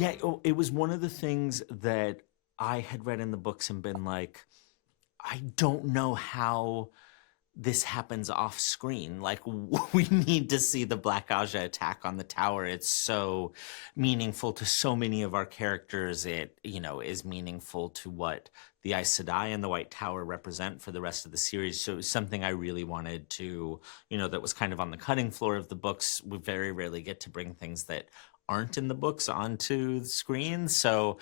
Yeah, it was one of the things that I had read in the books and been like, I don't know how this happens off screen. Like, we need to see the Black Aja attack on the tower. It's so meaningful to so many of our characters. It, is meaningful to what the Aes Sedai and the White Tower represent for the rest of the series. So it was something I really wanted to, that was kind of on the cutting floor of the books. We very rarely get to bring things that aren't in the books onto the screen. So,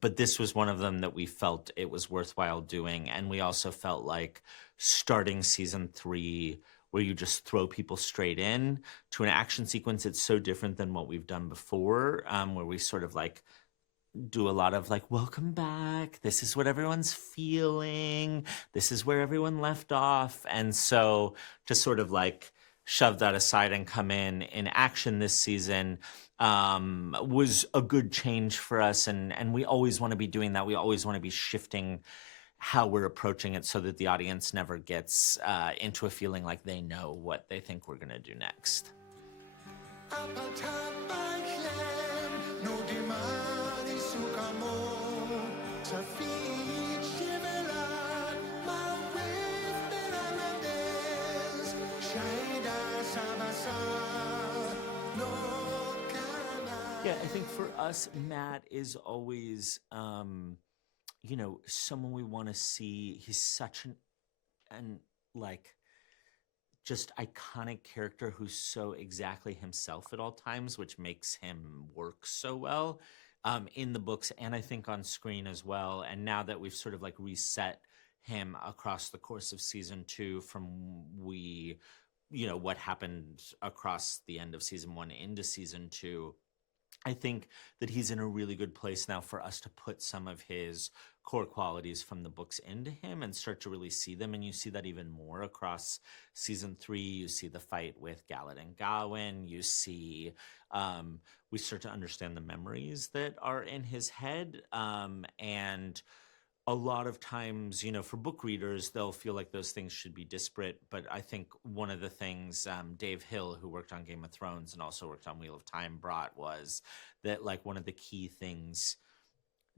but this was one of them that we felt it was worthwhile doing. And we also felt like starting season 3, where you just throw people straight in to an action sequence, it's so different than what we've done before, where we sort of like do a lot of like, welcome back, this is what everyone's feeling, this is where everyone left off. And so to sort of like shove that aside and come in action this season was a good change for us. And we always want to be doing that. We always want to be shifting how we're approaching it so that the audience never gets into a feeling like they know what they think we're going to do next. Yeah, I think for us, Matt is always, someone we want to see. He's such an like just iconic character who's so exactly himself at all times, which makes him work so well in the books and I think on screen as well. And now that we've sort of like reset him across the course of season 2 from what happened across the end of season 1 into season 2, I think that he's in a really good place now for us to put some of his core qualities from the books into him and start to really see them. And you see that even more across season 3. You see the fight with Galad and Gawain. You see, we start to understand the memories that are in his head. And a lot of times, for book readers, they'll feel like those things should be disparate. But I think one of the things Dave Hill, who worked on Game of Thrones and also worked on Wheel of Time, brought was that like one of the key things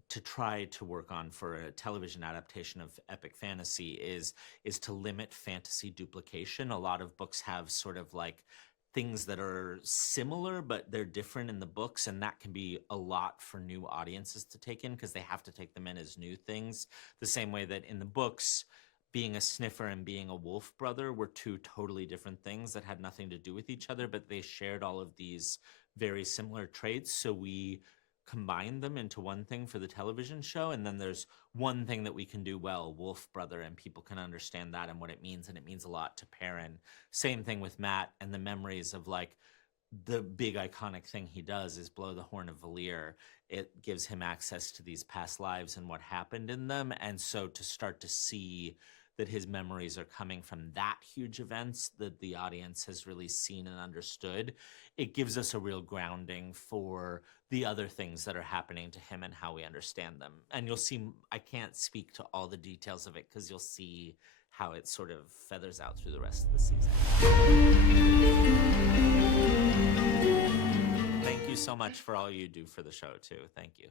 to try to work on for a television adaptation of epic fantasy is to limit fantasy duplication. A lot of books have sort of like things that are similar, but they're different in the books. And that can be a lot for new audiences to take in because they have to take them in as new things. The same way that in the books, being a sniffer and being a wolf brother were two totally different things that had nothing to do with each other, but they shared all of these very similar traits. So we combine them into one thing for the television show, and then there's one thing that we can do well, wolf brother, and people can understand that and what it means, and it means a lot to Perrin. Same thing with Matt and the memories of like the big iconic thing he does is blow the horn of Valir. It gives him access to these past lives and what happened in them, and so to start to see that his memories are coming from that huge events that the audience has really seen and understood, it gives us a real grounding for the other things that are happening to him and how we understand them. And you'll see, I can't speak to all the details of it because you'll see how it sort of feathers out through the rest of the season. Thank you so much for all you do for the show too. Thank you.